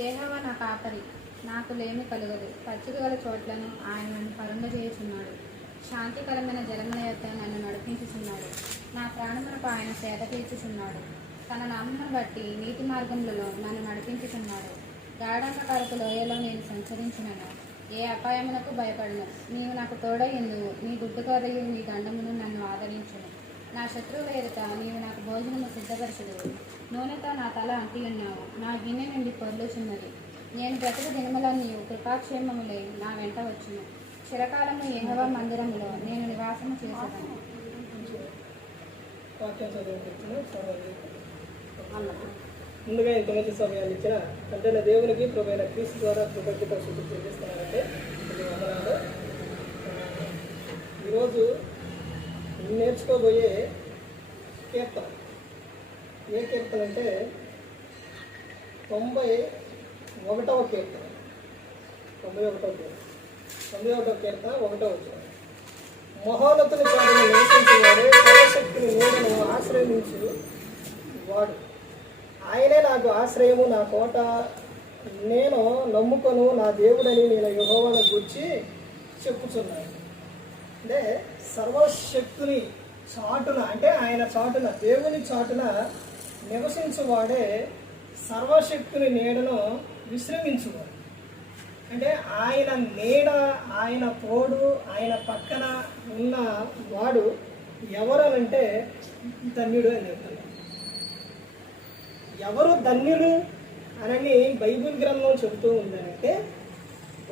యెహోవా నా కాపరి, నాకు లేమి కలుగదు. పచ్చిక గల చోట్లను ఆయన నన్ను కరుంగజేయుచున్నాడు. శాంతికరమైన జలముల యొద్ద నన్ను నడిపించుచున్నాడు. నా ప్రాణమునకు ఆయన సేద తీర్చుచున్నాడు. తన నామమును బట్టి నీతి మార్గములలో నన్ను నడిపించుచున్నాడు. గాఢాంధకారపు లోయలో నేను సంచరించినను ఏ అపాయమునకు భయపడను. నీవు నాకు తోడయ్యుందువు. నీ గుడ్డుకర్రయు నీ దండమును నన్ను ఆదరించును. నా శత్రువుల ఎదుట నీవు నాకు భోజనము సిద్ధపరచుదువు. నూనెతో నా తల అంటియున్నావు. నా గిన్నె నుండి పొర్లుచున్నది. నేను బ్రతుకు దినములన్నీ కృపాక్షేమములే నా వెంట వచ్చును. చిరకాలము యెహోవా మందిరములో నేను నివాసము చేసేదను. ముందుగా ఇంత మంచి సమయాన్ని ఇచ్చిన అంటే దేవునికి ప్రభువైన క్రీస్తు ద్వారా కృతజ్ఞత శుద్ధి చెల్లిస్తున్నానంటే వందనాలు. ఈరోజు నేర్చుకోబోయే కీర్తన ఏ కీర్తన అంటే 91వ కీర్తన. 91వ కీర్తన 1వ వచనం. మహోన్నతుని చాటును నివసించేవాడే, సర్వశక్తిని నీడను ఆశ్రయించు వాడు. ఆయనే నాకు ఆశ్రయము, నా కోట, నేను నమ్ముకొను నా దేవుడని నేను యెహోవాను గూర్చి చెప్పుచున్నాను. అంటే సర్వశక్తిని చాటున, అంటే ఆయన చాటున, దేవుని చాటున నివసించువాడే సర్వశక్తిని నీడను విశ్రమించువాడు. అంటే ఆయన నీడ, ఆయన తోడు, ఆయన పక్కన ఉన్న వాడు ఎవరనంటే ధన్యుడు అని చెప్తున్నారు. ఎవరు ధన్యులు అని బైబిల్ గ్రంథం చెబుతూ ఉందనంటే,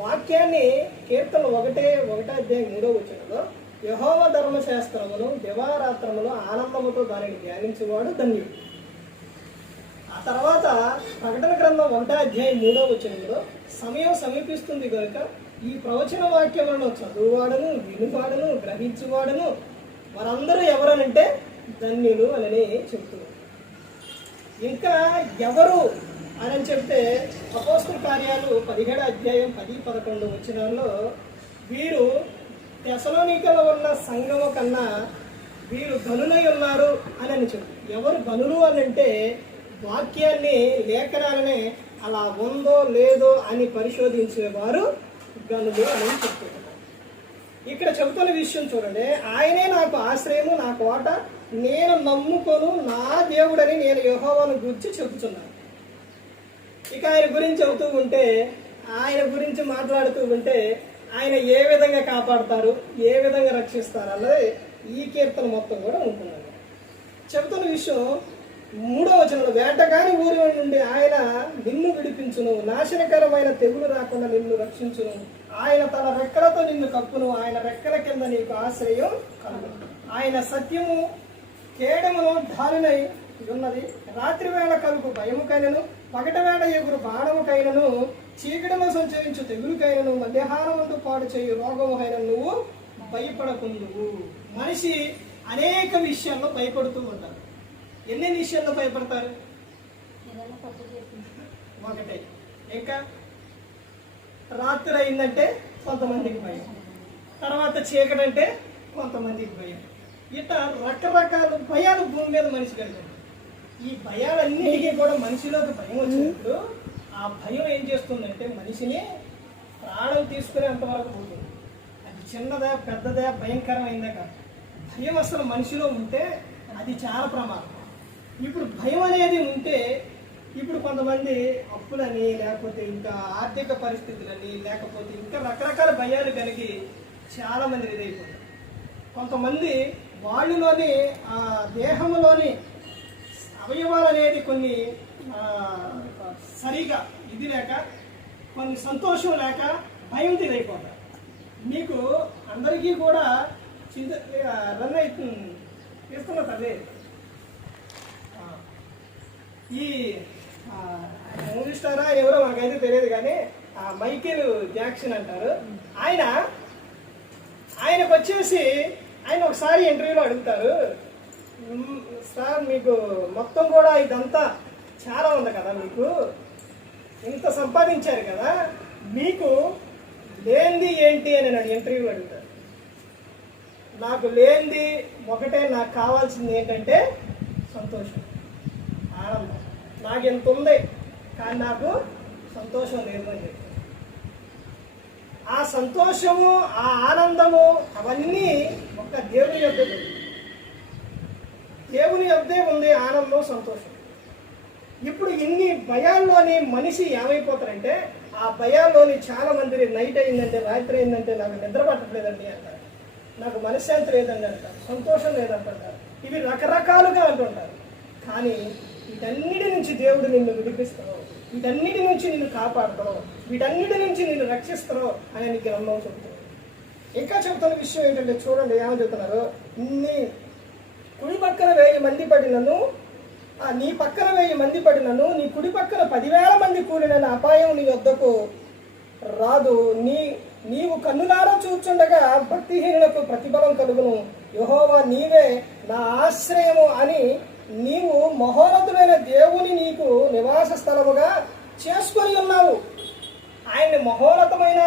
వాక్యాన్ని కీర్తన 1:1 వచనంలో యెహోవా ధర్మశాస్త్రమును దివారాత్రములు ఆనందముతో దానిని ధ్యానించేవాడు ధన్యుడు. ఆ తర్వాత ప్రకటన గ్రంథం 1:3 వచనంలో సమయం సమీపిస్తుంది కనుక ఈ ప్రవచన వాక్యములను చదువువాడును, వినువాడును, గ్రహించువాడును వారందరూ ఎవరనంటే ధన్యులు అని చెబుతున్నారు. ఇంకా ఎవరు అని చెప్తే అపోస్తలుల కార్యాలు 17:10-11 వచనాల్లో వీరు తెసలోనికలో ఉన్న సంఘము కన్నా వీరు ధనులై ఉన్నారు అని చెప్పి, ఎవరు ధనులు అని అంటే వాక్యాన్ని, లేఖనాలనే అలా ఉందో లేదో అని పరిశోధించేవారు గనులు అని చెప్తున్నారు. ఇక్కడ చెబుతున్న విషయం చూడండి, ఆయనే నాకు ఆశ్రయము, నా కోట, నేను నమ్ముకొను నా దేవుడని నేను యెహోవాను గూర్చి చెబుతున్నాను. ఇక ఆయన గురించి చెబుతూ ఉంటే, ఆయన గురించి మాట్లాడుతూ ఉంటే ఆయన ఏ విధంగా కాపాడతారు, ఏ విధంగా రక్షిస్తారు అన్నది ఈ కీర్తన మొత్తం కూడా ఉంటుందండి. చెబుతున్న విషయం 3వ వచనంలో, వేటగాని ఊరి నుండి ఆయన నిన్ను విడిపించును, నాశనకరమైన తెగులు రాకుండా నిన్ను రక్షించును, ఆయన తన రెక్కలతో నిన్ను కప్పును, ఆయన రెక్కల కింద నీకు ఆశ్రయం కలుగును. ఆయన సత్యము కేడమును ధారునై ఉన్నది. రాత్రి వేళ కలుగు భయముకైనను, పగటి వేళ ఎగురు బాణముకైనను, చీకటిలో సంచరించు తెగులుకైనను, మధ్యాహ్నమందు పాడు చేయు రోగముకైన నువ్వు భయపడకుందువు. మనిషి అనేక విషయాల్లో భయపడుతూ ఉంటారు. ఎన్ని విషయాల్లో భయపడతారు? ఒకటే. ఇంకా రాత్రి అయిందంటే కొంతమందికి భయం, తర్వాత చీకటి అంటే కొంతమందికి భయం. ఇట్లా రకరకాల భయాలు భూమి మీద మనిషి కలిగి. ఈ భయాలన్నిటికీ కూడా మనిషిలోకి భయం వచ్చినప్పుడు ఆ భయం ఏం చేస్తుందంటే మనిషిని ప్రాణం తీసుకునేంతవరకు పోతుంది. అది చిన్నదా పెద్దదా భయంకరమైందా కాదు. భయం అసలు మనిషిలో ఉంటే అది చాలా ప్రమాదం. ఇప్పుడు భయం అనేది ఉంటే ఇప్పుడు కొంతమంది అప్పులని, లేకపోతే ఇంకా ఆర్థిక పరిస్థితులని, లేకపోతే ఇంకా రకరకాల భయాలు కలిగి చాలామంది ఇదైపోతారు. కొంతమంది వాళ్ళలోని ఆ దేహంలోని అవయవాలు అనేది కొన్ని సరిగా ఇది లేక, కొన్ని సంతోషం లేక భయంతో ఇదైపోతారు. మీకు అందరికీ కూడా రన్ అవుతుంది ఇస్తున్నా తల్లి. ఈ మూవీ స్టారా ఎవరో మనకైతే తెలియదు కానీ మైకేల్ జాక్సన్ అంటారు. ఆయనకు వచ్చేసి ఆయన ఒకసారి ఇంటర్వ్యూలో అడుగుతారు, సార్ మీకు మొత్తం కూడా ఇదంతా చాలా ఉంది కదా, మీకు ఇంత సంపాదించారు కదా, మీకు లేనిది ఏంటి అని నన్ను ఇంటర్వ్యూలో అడుగుతారు. నాకు లేనిది ఒకటే, నాకు కావాల్సింది ఏంటంటే సంతోషం, ఆనందం. నాకు ఎంత ఉంది కానీ నాకు సంతోషం లేదు అని చెప్తారు. ఆ సంతోషము, ఆ ఆనందము అవన్నీ ఒక్క దేవుని యొద్దే ఉంది. దేవుని యొద్దే ఉంది ఆనందం, సంతోషం. ఇప్పుడు ఇన్ని భయాల్లోని మనిషి ఏమైపోతారంటే, ఆ భయాల్లోని చాలా మంది నైట్ అయిందంటే, రాత్రి అయిందంటే నాకు నిద్ర పట్టట్లేదండి అంటారు, నాకు మనశ్శాంతి లేదండి అంటారు, సంతోషం లేదంటారు. ఇవి రకరకాలుగా అంటుంటారు. కానీ వీటన్నిటి నుంచి దేవుడు నిన్ను విడిపిస్తావు, వీటన్నిటి నుంచి నిన్ను కాపాడుతావు, వీటన్నిటి నుంచి నిన్ను రక్షిస్తావు అని నీకు గ్రంథం చెబుతుంది. ఇంకా చెబుతున్న విషయం ఏంటంటే, చూడండి ఏమని చెబుతున్నారు, నీ కుడి పక్కన 1000 మంది పడినను, నీ పక్కన 1000 మంది పడినను, నీ కుడి పక్కన 10,000 మంది కూలిన అపాయం నీ వద్దకు రాదు. నీవు కన్నులారా చూచుండగా భక్తిహీనులకు ప్రతిఫలం కలుగును. యెహోవా నీవే నా ఆశ్రయము అని నీవు మహోన్నతుడైన దేవుని నీకు నివాస స్థలముగా చేసుకొని ఉన్నావు. ఆయన్ని మహోన్నతమైన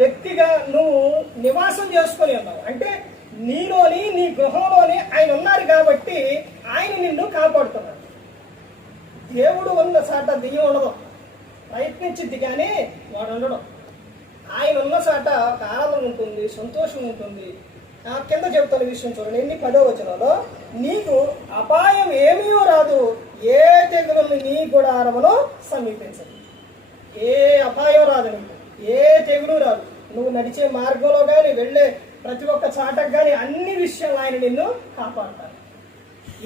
వ్యక్తిగా నువ్వు నివాసం చేసుకొని ఉన్నావు. అంటే నీలోని, నీ గృహంలోని ఆయన ఉన్నారు కాబట్టి ఆయన నిన్ను కాపాడుతున్నాడు. దేవుడు ఉన్న చాట దెయ్యం ఉండదు, ప్రయత్నించిద్ది కానీ వాడు ఉండడం. ఆయన ఉన్న చాట ఒక ఆనందం ఉంటుంది, సంతోషం ఉంటుంది. కింద చెబుతున్న విషయం చూడండి, 10వ వచనంలో, నీకు అపాయం ఏమీ రాదు, ఏ తెగులు నీ గుడారమును సమీపించదు. ఏ అపాయం రాదు, నీకు ఏ తెగులు రాదు. నువ్వు నడిచే మార్గంలో కానీ, వెళ్ళే ప్రతి ఒక్క చాటకు కానీ అన్ని విషయాలు ఆయన నిన్ను కాపాడతారు.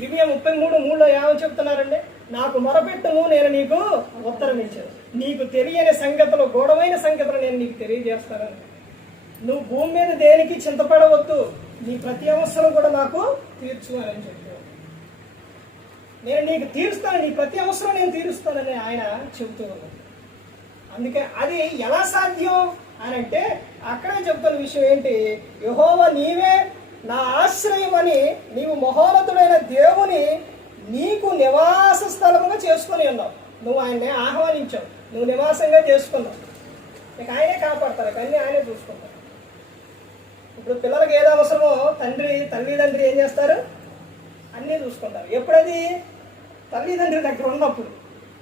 33:3 ఏమని చెప్తున్నారండి, నాకు మొరపెట్టును నేను నీకు ఉత్తరం ఇచ్చాను, నీకు తెలియని సంగతులు, గూఢమైన సంగతులు నేను నీకు తెలియజేస్తానని. నువ్వు భూమి మీద దేనికి చింతపడవద్దు, నీ ప్రతి అవసరం కూడా నాకు తీర్చు అని చెప్పాను. నేను నీకు తీరుస్తాను, నీ ప్రతి అవసరం నేను తీరుస్తానని ఆయన చెబుతూ ఉన్నాను. అందుకే అది ఎలా సాధ్యం అని అంటే, అక్కడే చెప్తున్న విషయం ఏంటి, యెహోవా నీవే నా ఆశ్రయం అని నీవు మహోన్నతుడైన దేవుని నీకు నివాస స్థలముగా చేసుకొని ఉన్నావు. నువ్వు ఆయన్ని ఆహ్వానించావు, నువ్వు నివాసంగా చేసుకున్నావు. ఇక ఆయనే కాపాడతారు, అన్నీ ఆయనే చూసుకుంటారు. ఇప్పుడు పిల్లలకి ఏదో అవసరమో తల్లిదండ్రి ఏం చేస్తారు, అన్నీ చూసుకుంటారు. ఎప్పుడది తల్లిదండ్రి దగ్గర ఉన్నప్పుడు.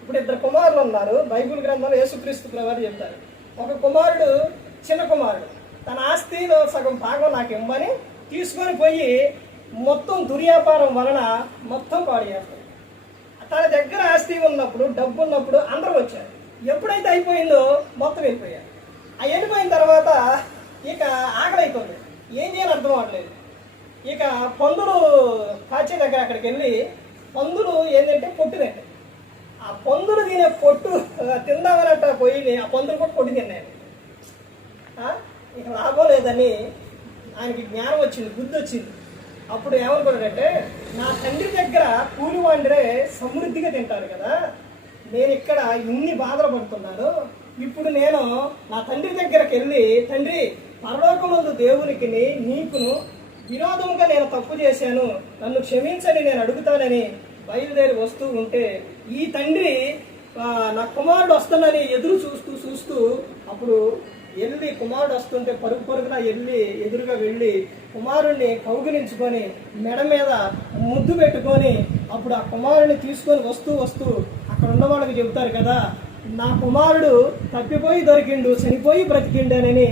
ఇప్పుడు 2 కుమారులు ఉన్నారు. బైబిల్ గ్రంథంలో యేసుక్రీస్తు ప్రభువు చెప్తారు, ఒక కుమారుడు, చిన్న కుమారుడు తన ఆస్తిలో సగం భాగం నాకు ఇవ్వమని తీసుకొని పోయి మొత్తం దుర్వ్యాపారం వలన మొత్తం పాడు చేస్తాడు. తన దగ్గర ఆస్తి ఉన్నప్పుడు, డబ్బు ఉన్నప్పుడు అందరూ వచ్చారు. ఎప్పుడైతే అయిపోయిందో మొత్తం వెళ్ళిపోయారు. ఆ వెళ్ళిపోయిన తర్వాత ఇక ఆకలి అయిపోయింది, ఏం చేయాలని అర్థం అవ్వట్లేదు. ఇక పందులు కాచే దగ్గర అక్కడికి వెళ్ళి, పందులు ఏంటంటే పొట్టుదండి, ఆ పందులు తినే పొట్టు తిందామనట్ట పోయి ఆ పందులు కూడా పొట్టు తిన్నాయి. ఇక లాభం లేదని ఆయనకి జ్ఞానం వచ్చింది, బుద్ధి వచ్చింది. అప్పుడు ఏమనుకున్నాడంటే, నా తండ్రి దగ్గర కూలివాండ్రే సమృద్ధిగా తింటారు కదా, నేను ఇక్కడ ఇన్ని బాధలు పడుతున్నాను. ఇప్పుడు నేను నా తండ్రి దగ్గరకు వెళ్ళి, తండ్రి పరలోకమందు దేవునికి నీకును విరోధముగా నేను తప్పు చేశాను, నన్ను క్షమించని నేను అడుగుతానని బయలుదేరి వస్తూ ఉంటే, ఈ తండ్రి నా కుమారుడు వస్తానని ఎదురు చూస్తూ అప్పుడు వెళ్ళి, కుమారుడు వస్తుంటే పరుగున వెళ్ళి ఎదురుగా వెళ్ళి కుమారుడిని కౌగిలించుకొని మెడ మీద ముద్దు పెట్టుకొని, అప్పుడు ఆ కుమారుడిని తీసుకొని వస్తూ అక్కడ ఉన్న వాళ్ళకి చెబుతారు కదా, నా కుమారుడు తప్పిపోయి దొరికిండు, చనిపోయి బ్రతికిండనని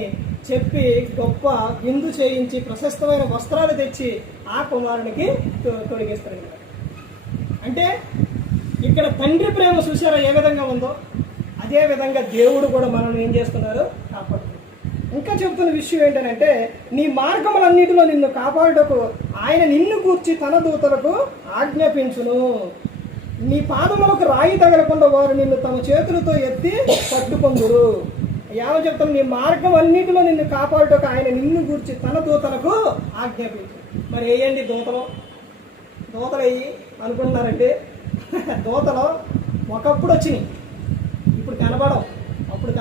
చెప్పి గొప్ప విందు చేయించి ప్రశస్తమైన వస్త్రాలు తెచ్చి ఆ కుమారునికి తొడిగిస్తారు. అంటే ఇక్కడ తండ్రి ప్రేమ చూసారా ఏ విధంగా ఉందో, అదే విధంగా దేవుడు కూడా మనల్ని ఏం చేస్తున్నారు, కాపాడుతున్నారు. ఇంకా చెబుతున్న విషయం ఏంటంటే, నీ మార్గములన్నిటిలో నిన్ను కాపాడుటకు ఆయన నిన్ను కూర్చి తన దూతలకు ఆజ్ఞాపించును. నీ పాదములకు రాయి తగలకుండా వారు నిన్ను తమ చేతులతో ఎత్తి పట్టుకొందురు. ఏమని చెప్తాను, నీ మార్గం అన్నిటిలో నిన్ను కాపాడుటకు ఆయన నిన్ను కూర్చి తన దూతలకు ఆజ్ఞాపించు. మరి వేయండి దూతలు అయ్యి అనుకుంటున్నారంటే, దూతలు ఒకప్పుడు వచ్చినాయి, ఇప్పుడు కనబడవు. అప్పుడు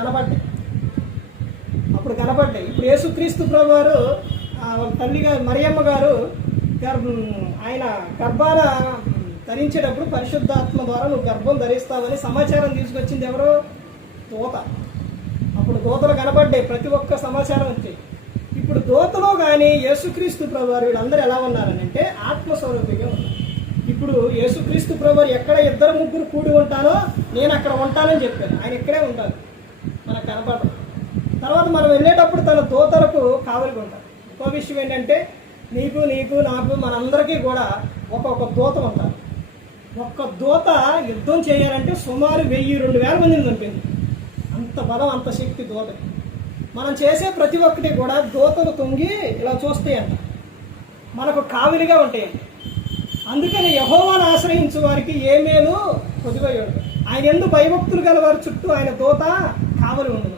కనబడ్డాయి. ఇప్పుడు యేసుక్రీస్తు ప్రభు వారు తల్లిగా మరియమ్మ గారు ఆయన గర్భాన ధరించేటప్పుడు పరిశుద్ధాత్మ ద్వారా నువ్వు గర్భం ధరిస్తావని సమాచారం తీసుకొచ్చింది ఎవరు, దూత. అప్పుడు దూతలు కనబడ్డాయి, ప్రతి ఒక్క సమాచారం వచ్చాయి. ఇప్పుడు దూతలో కానీ యేసుక్రీస్తు ప్రభు వారు వీళ్ళందరూ ఎలా ఉన్నారని అంటే ఆత్మస్వరూపిగా ఉన్నారు. ఇప్పుడు యేసుక్రీస్తు ప్రభువారు ఎక్కడ ఇద్దరు ముగ్గురు కూడి ఉంటానో నేను అక్కడ ఉంటానని చెప్పాను. ఆయన ఇక్కడే ఉంటారు, మనకు కనపడరు. తర్వాత మనం వెళ్ళేటప్పుడు తన దూతలకు కావలిగా ఉంటారు. ఇంకో విషయం ఏంటంటే నీకు నాకు మనందరికీ కూడా ఒక్కొక్క దూత ఉంటారు. ఒక్క దూత యుద్ధం చేయాలంటే సుమారు 1000-2000 మందిని చంపింది. అంత బలం, అంత శక్తి దూతకి. మనం చేసే ప్రతి ఒక్కటి కూడా దూతలు తొంగి ఇలా చూస్తాయంట, మనకు కావిలిగా ఉంటాయండి. అందుకని యెహోవాను ఆశ్రయించు వారికి ఏ మేలు కొద్దిగా ఉండదు. ఆయన ఎందుకు భయభక్తులు గల వారి చుట్టూ ఆయన దూత కావలి ఉండదు.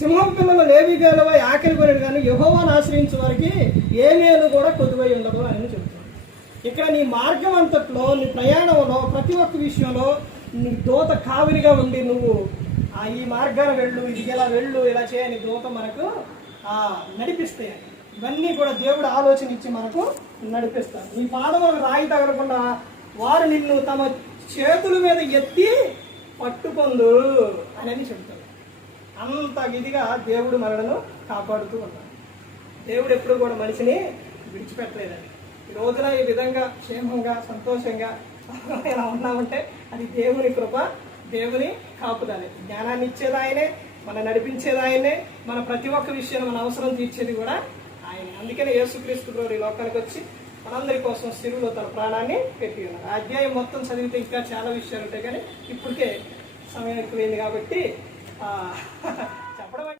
సింహం పిల్లలు లేవి గలవై ఆకలి కొనేది కానీ యెహోవాను ఆశ్రయించు వారికి ఏ మేలు కూడా కొద్దిగా ఉండదు అని చెప్తున్నాను. ఇక్కడ నీ మార్గం అంతట్లో, నీ ప్రయాణంలో, ప్రతి ఒక్క విషయంలో నీ దూత కావిలిగా ఉండి నువ్వు ఈ మార్గాన్ని వెళ్ళు, ఇది ఇలా వెళ్ళు, ఇలా చేయని దూత మనకు నడిపిస్తాయి. ఇవన్నీ కూడా దేవుడు ఆలోచన ఇచ్చి మనకు నడిపిస్తారు. నీ పాదములకు రాయి తగలకుండా వారు నిన్ను తమ చేతుల మీద ఎత్తి పట్టుకొందు అని చెప్తారు. అంత ఇదిగా దేవుడు మనలను కాపాడుతూ ఉన్నాడు. దేవుడు ఎప్పుడు కూడా మనిషిని విడిచిపెట్టలేదండి. ఈ రోజున ఈ విధంగా క్షేమంగా సంతోషంగా ఇలా ఉన్నామంటే అది దేవుని కృప, దేవుని కాపుదలే. జ్ఞానాన్ని ఇచ్చేది ఆయనే, మన నడిపించేది ఆయనే, మన ప్రతి ఒక్క విషయంలో మన అవసరం తీర్చేది కూడా ఆయనే. అందుకనే యేసుక్రీస్తు ప్రభువు ఈ లోకానికి వచ్చి మనందరి కోసం సిలువలో తన ప్రాణాన్ని పెట్టి ఉన్నారు. ఆ అధ్యాయం మొత్తం చదివితే ఇంకా చాలా విషయాలు ఉంటాయి, కానీ ఇప్పటికే సమయం ఎక్కువైంది కాబట్టి